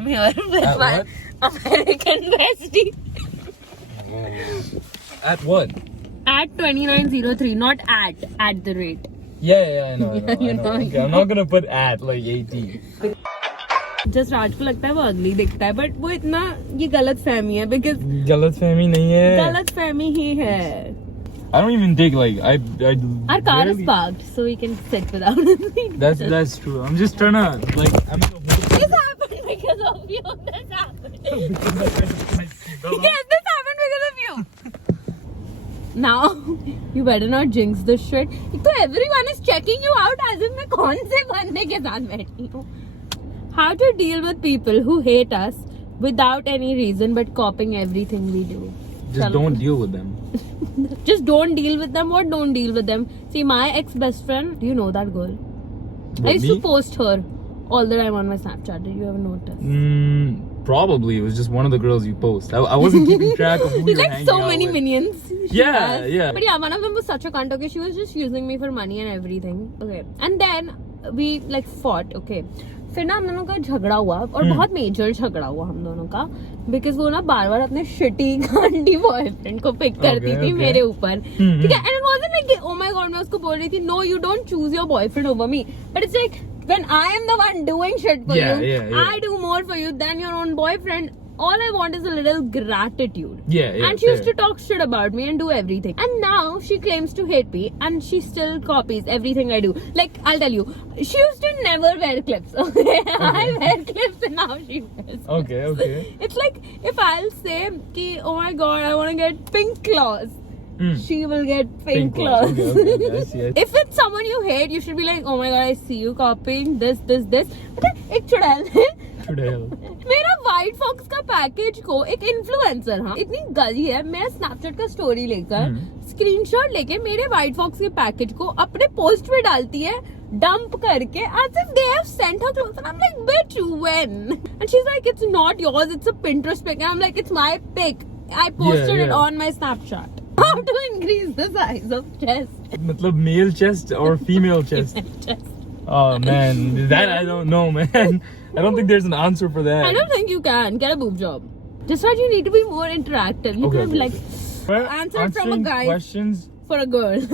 I'm here with my American bestie. At what? At 2903, not at the rate. Yeah, I know. You know. Okay, I'm not gonna put at like 18. Jasraj को लगता है वो अगली दिखता है, but वो इतना ये गलत फहमी है, बिकॉज गलत फहमी नहीं है, गलत फहमी ही है. I don't even take like I Our car is parked, so we can sit without it. That's true. I'm just trying to like This happened because of you. This happened. Yes, this happened because of you. Now you better not jinx this shit. एक तो everyone is checking you out as if मैं कौन से बंदे के साथ बैठी हूँ. How to deal with people who hate us without any reason but copying everything we do. Just don't deal with them. Just don't deal with them. What don't deal with them? See, my ex-best friend, do you know that girl? I used to post her all the time on my Snapchat. Did you ever notice? Probably. It was just one of the girls you post. I wasn't keeping track of who He's you're like hanging so out many with. minions. Yeah. But yeah, one of them was such a cunt. Okay, she was just using me for money and everything. Okay, and then we like fought. Okay, फिर ना हम दोनों का झगड़ा हुआ और बहुत major झगड़ा हुआ हम दोनों का, बिकॉज वो ना बार बार अपने शिटी गांडी बॉयफ्रेंड को पिक करती थी मेरे ऊपर. ठीक है, and it wasn't like oh my god मैं उसको बोल रही थी no you don't choose your boyfriend over me, but it's like when I am the one doing shit for you, I do more for you than your own boyfriend. All I want is a little gratitude. And she used to talk shit about me and do everything. And now she claims to hate me and she still copies everything I do. Like, I'll tell you, she used to never wear clips. Okay? I wear clips and now she wears clips. Okay. It's like, if I'll say, ki, oh my god, I want to get pink claws. She will get pink claws. Okay. I see. If it's someone you hate, you should be like, oh my god, I see you copying this. But एक चुड़ैल है. मेरा white fox का package को एक influencer इतनी गली है, मैं स्नैपचैट का स्टोरी लेकर स्क्रीनशॉट लेके मेरे व्हाइट फॉक्स के पैकेज को अपने पोस्ट पे डालती है, डंप करके as if they have sent her clothes, and I'm like, bitch, when? And she's like, it's not yours, it's a Pinterest pic, and I'm like, it's my pic, I posted it on my Snapchat. How to increase the size of chest? मतलब male chest or female chest? Chest. Oh man, that I don't know, man. I don't think there's an answer for that. I don't think you can get a boob job. Jasraj, you need to be more interactive. You can like answer from a guy questions for a girl.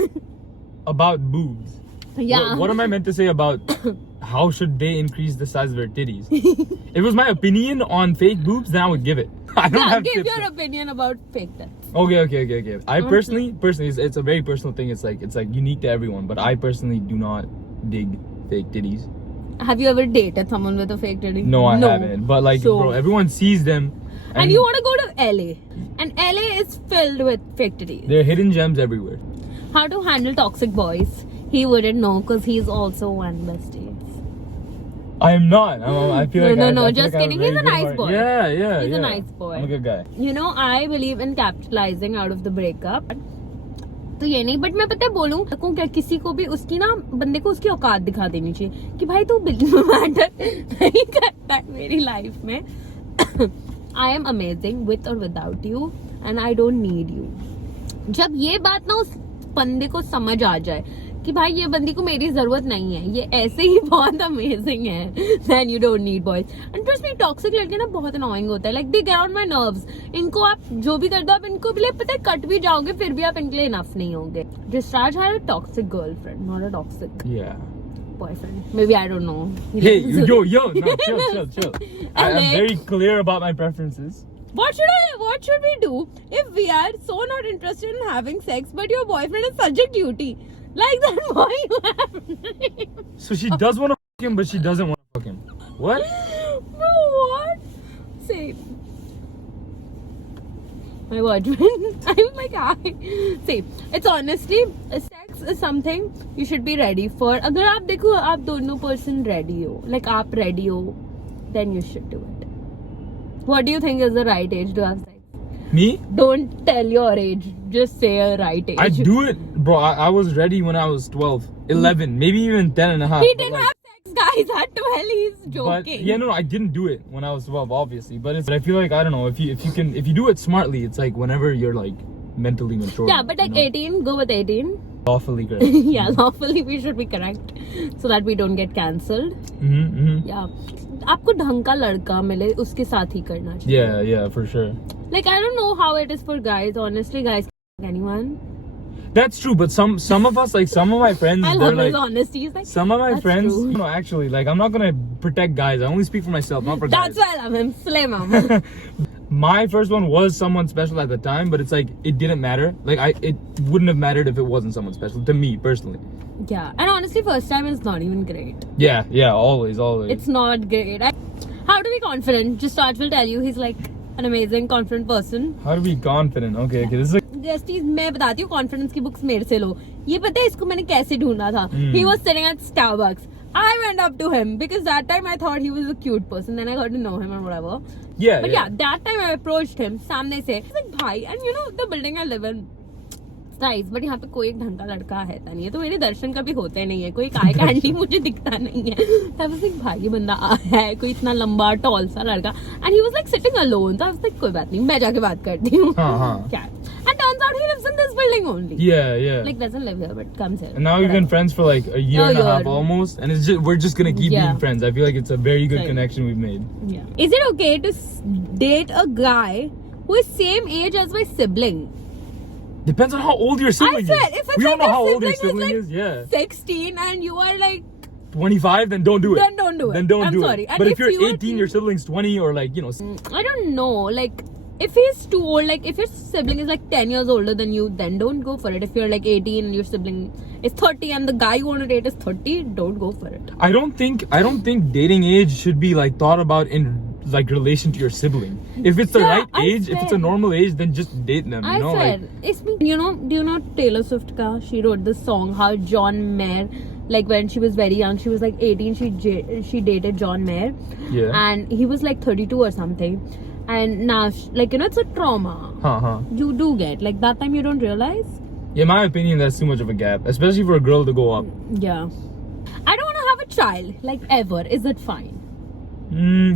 About boobs. Yeah. What am I meant to say about how should they increase the size of their titties? If it was my opinion on fake boobs, then I would give it. I don't have give tips. your opinion about fake tits. Okay. I personally, it's a very personal thing. It's like unique to everyone. But I personally do not dig fake titties. Have you ever dated someone with a fake titty? No, I haven't. But like, bro, everyone sees them. And you want to go to LA. And LA is filled with fake titties. There are hidden gems everywhere. How to handle toxic boys? He wouldn't know because he's also one bestie. I am not. I feel like No, just kidding. He's a nice boy. Yeah. He's a nice boy. I'm a good guy. You know, I believe in capitalizing out of the breakup. तो ये नहीं, but मैं पता है बोलूं क्या, किसी को भी उसकी ना बंदे को उसकी औकात दिखा देनी चाहिए कि भाई तू बिल्कुल मैटर नहीं करता है मेरी लाइफ में. आई एम अमेजिंग विथ और without you and I don't need you. जब ये बात ना उस बंदे को समझ आ जाए कि भाई ये बंदी को मेरी जरूरत नहीं है, ये ऐसे ही बहुत अमेजिंग है, then you don't need boys. And trust me, toxic लड़के ना बहुत annoying होता है. Like they get on my nerves. इनको आप जो भी कर दो, आप इनको भी पता है कट भी जाओगे, फिर भी आप इनके लिए enough नहीं होंगे. Jasraj had a toxic girlfriend, not a toxic boyfriend. Maybe, I don't know. Hey, yo, no, chill. I'm very clear about my preferences. What should we do if we are so not interested in having sex, but your boyfriend is such a cutie? Like that boy you have. So she does want to fuck him, but she doesn't want to fuck him. What? Bro, what? Same. My boyfriend. I'm like, Same. It's honestly, sex is something you should be ready for. अगर आप देखो, आप दोनों person ready हो, like आप ready हो, then you should do it. What do you think is the right age to have sex? Me? Don't tell your age. Just say a right age. I do it, bro. I was ready when I was 12, 11, maybe even 10 and a half. He didn't have sex, guys. At 12, he's joking. But, no, I didn't do it when I was 12, obviously. But I feel like, I don't know, if you do it smartly, it's like whenever you're like mentally mature. Yeah, but like 18, go with 18. Lawfully correct. Yeah, lawfully we should be correct so that we don't get cancelled. Yeah. आपको ढंग का लड़का मिले उसके साथ ही करना चाहिए. Yeah, for sure. Like I don't know how it is for guys. Honestly, guys, anyone. That's true, but some of us, like some of my friends, I they're love his like, honesty. He's like, some of my "That's friends, true." no, actually, like I'm not gonna protect guys. I only speak for myself, not for That's guys. why I love him. Slay mama. My first one was someone special at the time, but it's like it didn't matter. Like it wouldn't have mattered if it wasn't someone special to me personally. Yeah, and honestly, first time is not even great. Yeah, always. It's not great. How to be confident? Just Raj will tell you. He's like an amazing, confident person. How to be confident? Okay, this is a... Jasraj, मैं बताती हूँ confidence की books मेरे से लो. ये पता है इसको मैंने कैसे ढूंढा था? He was sitting at Starbucks. I went up to him because that time I thought he was a cute person. Then I got to know him or whatever. Yeah. But yeah, that time I approached him सामने से. He's like भाई, and you know the building I live in. Nice, but यहाँ पे कोई एक ढंग का लड़का है नहीं है, तो मेरे दर्शन कभी होते नहीं है, कोई काय कैंडी मुझे दिखता नहीं है. I was like भाई ये बंदा है कोई इतना लंबा टॉल सा लड़का, and he was like sitting alone. So I was like कोई बात नहीं, मैं जाके बात करती हूँ. क्या? And turns out he lives in this building only. Yeah. Like doesn't live here but comes here. And now we've been friends for like a year and a half almost, and we're just gonna keep being friends. I feel like it's a very good connection we've made. Yeah. Is it okay to date a guy who is same age as my sibling? Depends on how old your sibling is. If it's we don't like know how old your your sibling is. Yeah. 16 and you are like 25, then don't do it. Then don't do it. Then don't I'm do sorry. it. And But if if you're you are 18, your sibling's 20, or like, you know. I don't know. Like, if he's too old, like, if your sibling is like 10 years older than you, then don't go for it. If you're like 18 and your sibling is 30 and the guy you want to date is 30, don't go for it. I don't think dating age should be like thought about in like relation to your sibling. If it's the right age, if it's a normal age, then just date them. You know, like, it's you know, do you know Taylor Swift ka? She wrote this song how John Mayer, like when she was very young, she was like 18, she dated John Mayer. Yeah. And he was like 32 or something. And now, like, you know, it's a trauma. You do get, like, that time you don't realize. Yeah, in my opinion, that's too much of a gap, especially for a girl to go up. Yeah. I don't want to have a child, like, ever. Is it fine?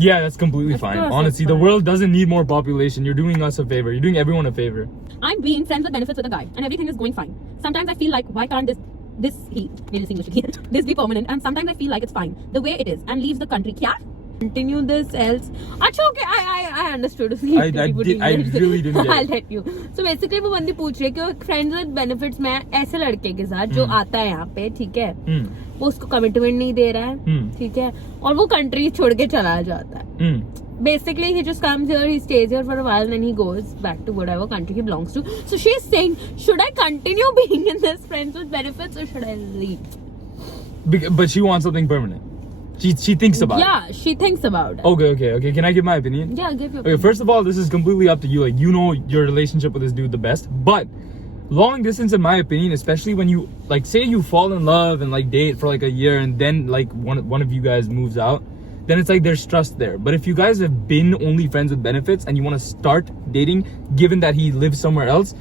Yeah, that's completely fine. Honestly, the world doesn't need more population. You're doing us a favor. You're doing everyone a favor. I'm being friends with benefits with a guy, and everything is going fine. Sometimes I feel like, why can't this be permanent? And sometimes I feel like it's fine the way it is, and leaves the country. Kya? Continue this else. Achha, okay, I understood. I really didn't get it. I'll let you. So basically वो बंदी पूछ रही है कि friends with benefits में ऐसे लड़के के साथ जो आता है यहाँ पे, ठीक है, वो उसको कमिटमेंट नहीं दे रहा है, ठीक है, और वो कंट्री छोड़ के चला जाता है. Basically, he just comes here, he stays here for a while, and then he goes back to whatever country he belongs to. So she's saying, should I continue being in this friends with benefits or should I leave? But she wants something permanent. She thinks about it. Yeah, she thinks about it. Okay. Can I give my opinion? Yeah, give your opinion. Okay, first of all, this is completely up to you. Like, you know your relationship with this dude the best. But long distance, in my opinion, especially when you, like, say you fall in love and, like, date for, like, a year and then, like, one of you guys moves out, then it's like there's trust there. But if you guys have been only friends with benefits and you want to start dating, given that he lives somewhere else,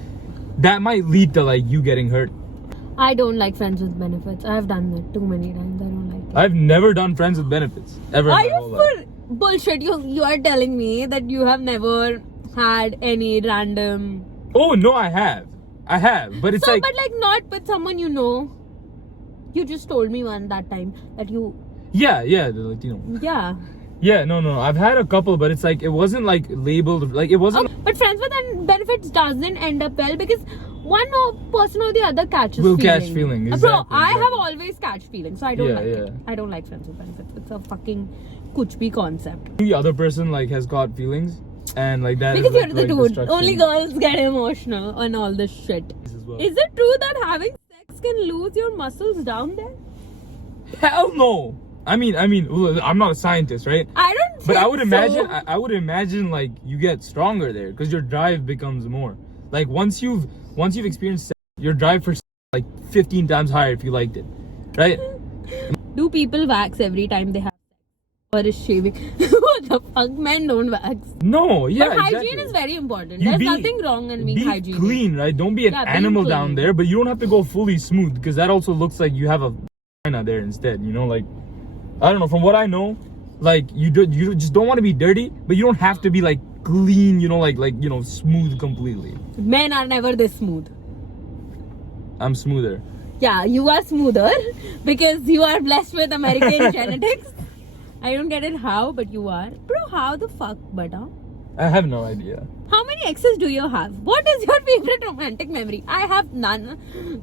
that might lead to, like, you getting hurt. I don't like friends with benefits. I have done that too many times. I don't like it. I've never done friends with benefits ever. Are you for bullshit? You are telling me that you have never had any random. Oh no, I have, but it's like. But like not with someone you know. You just told me that time that you. Yeah, like, you know. Yeah. Yeah, no. I've had a couple, but it's like it wasn't like labeled, like it wasn't. But friends with benefits doesn't end up well because one person or the other catches will catch feelings. Exactly, Bro, I have always catch feelings, so I don't like it. I don't like friends with benefits. It's a fucking kuch bhi concept. The other person like has got feelings, and like that. Because is, you're the dude. Only girls get emotional and all this shit. Well. Is it true that having sex can lose your muscles down there? Hell no. I mean, I'm not a scientist, right? I don't. But I would imagine, I would imagine like you get stronger there because your drive becomes more. Like once you've experienced sex, your drive for sex is like 15 times higher if you liked it, right? Do people wax every time they have sex, or is shaving? What the fuck? Men don't wax. No, yeah. But hygiene exactly. is very important. There's nothing wrong in being hygienic. Be clean, right? Don't be an animal down there, but you don't have to go fully smooth because that also looks like you have a vagina there instead. You know, like. I don't know, from what I know, like you just don't want to be dirty, but you don't have to be like clean, you know, like you know, smooth completely. Men are never this smooth. I'm smoother. Yeah, you are smoother because you are blessed with American genetics. I don't get it how, but you are. Bro, how the fuck, butter? I have no idea. How many exes do you have? What is your favorite romantic memory? I have none.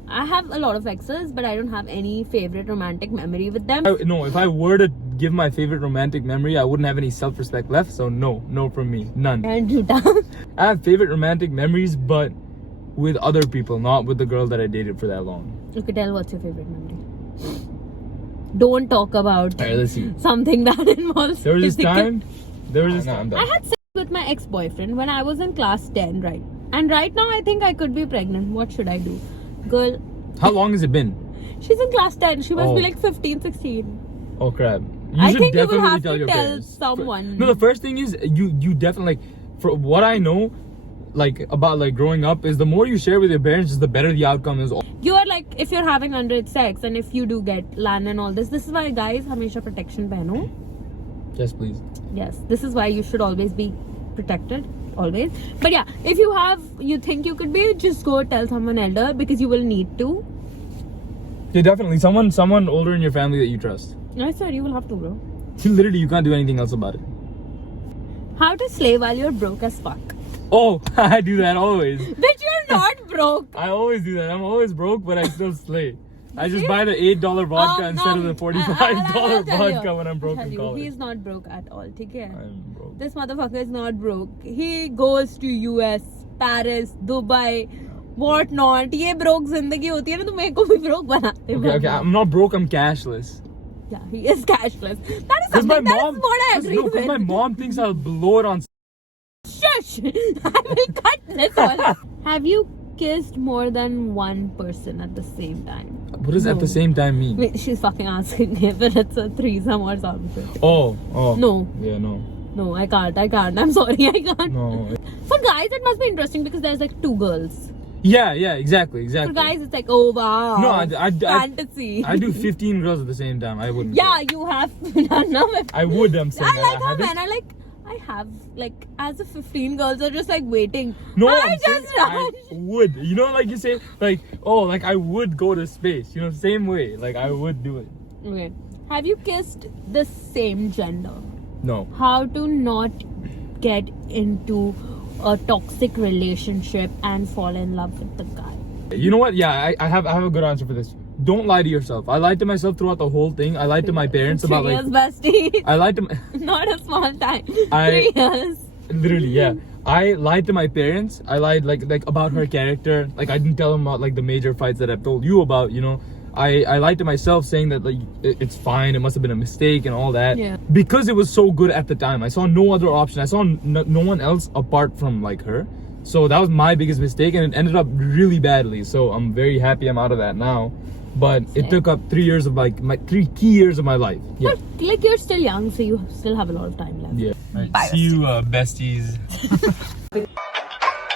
I have a lot of exes, but I don't have any favorite romantic memory with them. No, if I were to give my favorite romantic memory, I wouldn't have any self-respect left. So no from me, none. And Juta. I have favorite romantic memories, but with other people, not with the girl that I dated for that long. Okay, tell what's your favorite memory. Don't talk about Alright, let's see. something that involves There was this physical- time. There was this time. I had sex with my ex-boyfriend when I was in class 10, right? And right now I think I could be pregnant. What should I do? Girl, How long has it been? she's in class 10. She must be Oh. like 15, 16. Oh crap! You I should think you will definitely have tell to your tell parents. someone. No, the first thing is you definitely, like, for what I know, like about like growing up, is the more you share with your parents, just the better the outcome is. You are like, if you're having underage sex and if you do get land and all this is why guys, hamesha protection pehno. Yes, please. Yes, this is why you should always be protected. Always. But yeah, if you think you could be, just go tell someone elder because you will need to. Yeah, definitely. Someone older in your family that you trust. I swear you will have to, bro. Literally, you can't do anything else about it. How to slay while you're broke as fuck. Oh, I do that always. Bitch, you're not broke. I always do that. I'm always broke, but I still slay. I just buy the $8 vodka instead of the $45 vodka when I'm broke in college. He's not broke at all, okay? I'm broke. This motherfucker is not broke. He goes to US, Paris, Dubai, what not. ये broke जिंदगी होती है ना, तो मेरे को भी broke बनाते हैं. Okay, I'm not broke. I'm cashless. Yeah, he is cashless. That is Because something that is what I agree with. Because my mom thinks I'll blow it on. Shush! I will cut this all. Have you kissed more than one person at the same time? What does at the same time mean? Wait, she's fucking asking if it's a threesome or something. Oh. No. Yeah, no. No, I can't. I'm sorry, I can't. No. For guys, it must be interesting because there's like 2 girls. Yeah, exactly. For guys, it's like, oh wow. No, I fantasy. I do 15 girls at the same time. I wouldn't. Yeah, you have none of it. I would. I'm saying. I like how haven't. men are like, I have like as if 15 girls are just like waiting. No, I I'm saying just I would. You know, like you say, like, oh, like I would go to space. You know, same way. Like I would do it. Okay. Have you kissed the same gender? No. How to not get into a toxic relationship and fall in love with the guy? You know what? Yeah, I have a good answer for this. Don't lie to yourself. I lied to myself throughout the whole thing. I lied to my parents about 3 like. years, besties. I lied to. Not a small time. I- 3 years. Literally, yeah. I lied to my parents. I lied like about her character. Like I didn't tell them about like the major fights that I've told you about. You know, I lied to myself saying that like it's fine. It must have been a mistake and all that. Yeah. Because it was so good at the time. I saw no other option. I saw no one else apart from like her. So that was my biggest mistake, and it ended up really badly. So I'm very happy I'm out of that now. But it took up 3 years of like my 3 key years of my life. Yeah. But like you're still young, so you still have a lot of time left. Yeah. Bye, See you, besties.